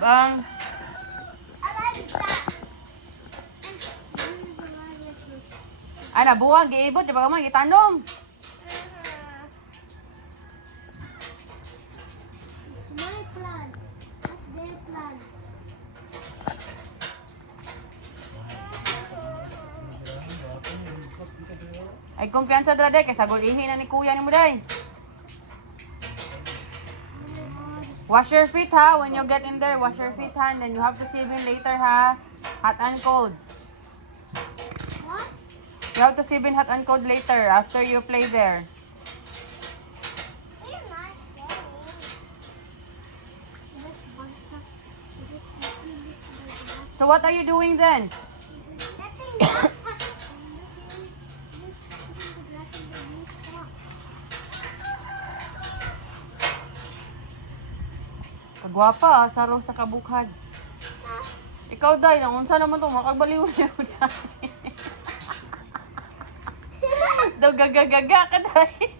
Ang ana buwang giibot di ba man gitanom. My plan. Their plan. Ay kumpiyansa dra day kay sagol ihi na ni kuya ni mo day. Wash your feet ha when you get in there. Wash your feet ha, and then you have to sieve in later ha. Hot and cold. What? You have to sieve in hot and cold later after you play there. We're not going. So what are you doing then? Nothing. Not Kagwapa sa Rose na kabukhad. Ikaw day, unsa naman to makagbaliw niya ko dai. Daw gagagaga ka day.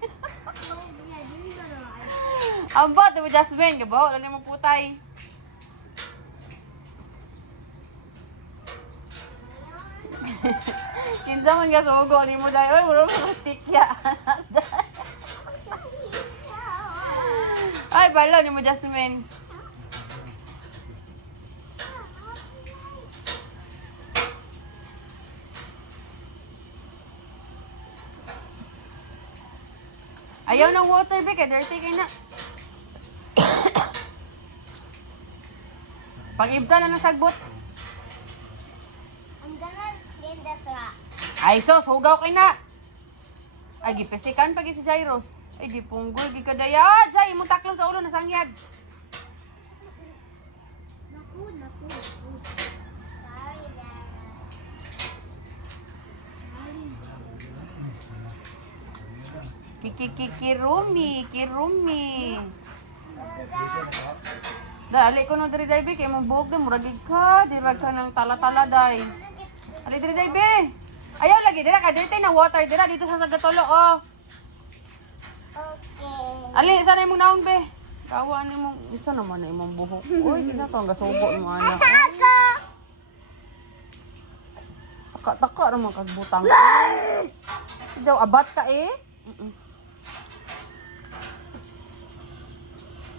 Amba, to Jasmine, gabo, wala ni mo putay. Kinsa man ga sugo ni mo day, oy, wala mo tikya. Ay, bala ni mo Jasmine. Ayaw ng water, Bek. Dirty kayo na. Pag-ibta na ng sagbot. I'm gonna clean the truck. Ay, sos. Hugaw kayo na. Ay, gipesikan pag si Jairos. Ay, gipunggol. Gikadaya. Jai, imong taklong sa ulo. Nasangyag. Naku. Sorry, Dad. Kirumi. Dali ko no diri day be kay mong buhok din murag ka, dirag ka ng tala-tala day. Ali diri day be. Ayaw lagi dira ka diri na water dira dito sa sagatolo oh. Okay. Ali sana imong naong be. Kawa ni mong isa naman na imong buhok. Uy, kita to ang gasubo mo anak. Taka naman kag butang. Daw abat ka eh.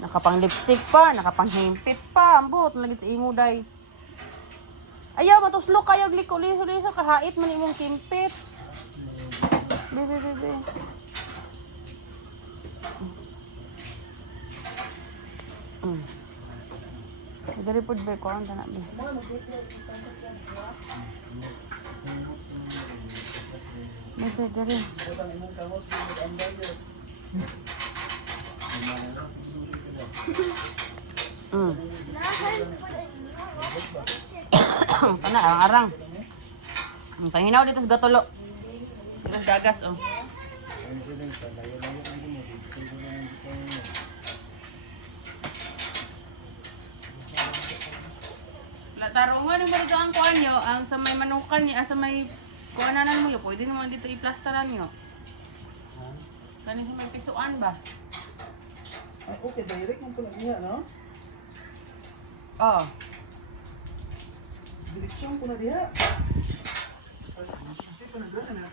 Nakapang lipstick pa, nakapang himpit pa. Ambot, lagi sa imo day. Ayaw, matuslok kayo. Liko-liso-liso. Kahait man imong kimpit. Be. Dari po ba ko ang tanak be. Be, dari. Kana ang arang. Ang panginaw dito sa gatulo. Dito sa dagas oh. Tarungan mo dito ang kuan nyo, ang sa may manukan niya, sa may kuananan mo yo, pwede naman dito i-plasteran nyo. Kani sa may pisuan ba? Ay, okay, direct mo pala niya, no? Oo. Direksyon ko na diha. Ay, ko na doon, ano?